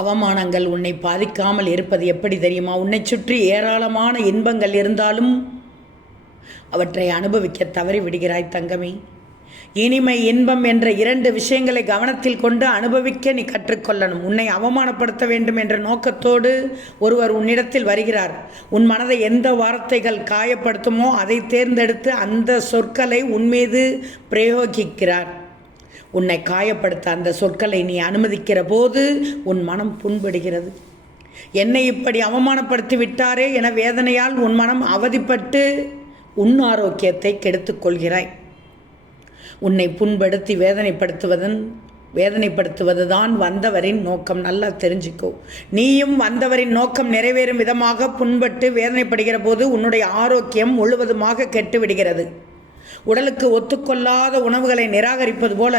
அவமானங்கள் உன்னை பாதிக்காமல் இருப்பது எப்படி தெரியுமா? உன்னை சுற்றி ஏராளமான இன்பங்கள் இருந்தாலும் அவற்றை அனுபவிக்க தவறி விடுகிறாய் தங்கமே. இனிமை இன்பம் என்ற இரண்டு விஷயங்களை கவனத்தில் கொண்டு அனுபவிக்க நீ கற்றுக்கொள்ளணும். உன்னை அவமானப்படுத்த வேண்டும் என்ற நோக்கத்தோடு ஒருவர் உன்னிடத்தில் வருகிறார். உன் மனதை எந்த வார்த்தைகள் காயப்படுத்துமோ அதை தேர்ந்தெடுத்து அந்த சொற்களை உன்மீது பிரயோகிக்கிறார். உன்னை காயப்படுத்த அந்த சொற்களை நீ அனுமதிக்கிற போது உன் மனம் புண்படுகிறது. என்னை இப்படி அவமானப்படுத்தி விட்டாரே என வேதனையால் உன் மனம் அவதிப்பட்டு உன் ஆரோக்கியத்தை கெடுத்துக் கொள்கிறாய். உன்னை புண்படுத்தி வேதனைப்படுத்துவதுதான் வந்தவரின் நோக்கம். நல்லா தெரிஞ்சுக்கோ. நீயும் வந்தவரின் நோக்கம் நிறைவேறும் விதமாக புண்பட்டு வேதனைப்படுகிற போது உன்னுடைய ஆரோக்கியம் முழுவதுமாக கெட்டுவிடுகிறது. உடலுக்கு ஒத்துக்கொள்ளாத உணவுகளை நிராகரிப்பது போல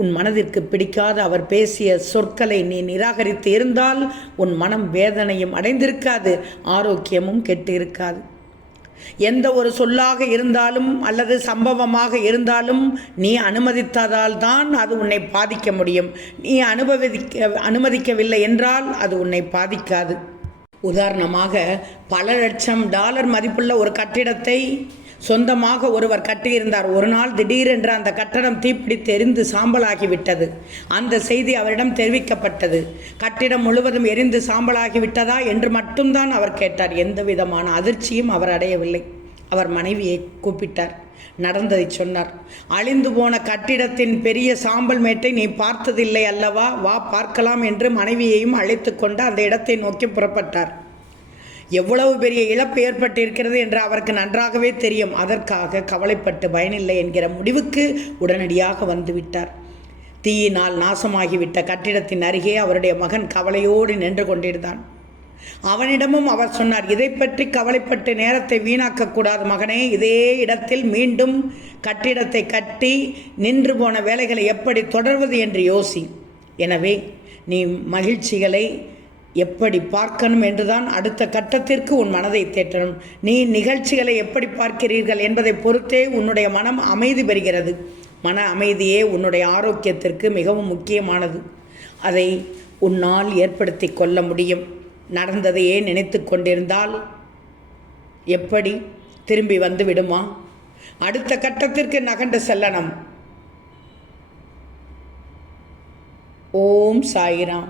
உன் மனதிற்கு பிடிக்காத அவர் பேசிய சொற்களை நீ நிராகரித்து இருந்தால் உன் மனம் வேதனையும் அடைந்திருக்காது, ஆரோக்கியமும் கெட்டு இருக்காது. எந்த ஒரு சொல்லாக இருந்தாலும் அல்லது சம்பவமாக இருந்தாலும் நீ அனுமதித்ததால் தான் அது உன்னை பாதிக்க முடியும். நீ அனுமதிக்கவில்லை என்றால் அது உன்னை பாதிக்காது. உதாரணமாக, பல லட்சம் டாலர் மதிப்புள்ள ஒரு கட்டிடத்தை சொந்தமாக ஒருவர் கட்டியிருந்தார். ஒரு நாள் திடீரென்று அந்த கட்டடம் தீப்பிடித்து எரிந்து சாம்பலாகிவிட்டது. அந்த செய்தி அவரிடம் தெரிவிக்கப்பட்டது. கட்டிடம் முழுவதும் எரிந்து சாம்பலாகிவிட்டதா என்று மட்டும்தான் அவர் கேட்டார். எந்த விதமான அதிர்ச்சியும் அவர் அடையவில்லை. அவர் மனைவியை கூப்பிட்டார், நடந்ததை சொன்னார். அழிந்து போன கட்டிடத்தின் பெரிய சாம்பல் மேட்டை நீ பார்த்ததில்லை அல்லவா? வா பார்க்கலாம் என்று மனைவியையும் அழைத்து கொண்டு அந்த இடத்தை நோக்கி புறப்பட்டார். எவ்வளவு பெரிய இழப்பு ஏற்பட்டிருக்கிறது என்று அவருக்கு நன்றாகவே தெரியும். அதற்காக கவலைப்பட்டு பயனில்லை என்கிற முடிவுக்கு உடனடியாக வந்துவிட்டார். தீயினால் நாசமாகிவிட்ட கட்டிடத்தின் அருகே அவருடைய மகன் கவலையோடு நின்று கொண்டிருந்தான். அவனிடமும் அவர் சொன்னார், இதை பற்றி கவலைப்பட்டு நேரத்தை வீணாக்கக்கூடாது மகனே. இதே இடத்தில் மீண்டும் கட்டிடத்தை கட்டி நின்று போன வேலைகளை எப்படி தொடர்வது என்று யோசி. எனவே நீ மகிழ்ச்சிகளை எப்படி பார்க்கணும் என்றுதான் அடுத்த கட்டத்திற்கு உன் மனதை தேற்றணும். நீ நிகழ்ச்சிகளை எப்படி பார்க்கிறீர்கள் என்பதை பொறுத்தே உன்னுடைய மனம் அமைதி பெறுகிறது. மன அமைதியே உன்னுடைய ஆரோக்கியத்திற்கு மிகவும் முக்கியமானது. அதை உன்னால் ஏற்படுத்தி கொள்ள முடியும். நடந்ததையே நினைத்து கொண்டிருந்தால் எப்படி திரும்பி வந்து விடுமா? அடுத்த கட்டத்திற்கு நகர்ந்து செல்லணும். ஓம் சாய்ராம்.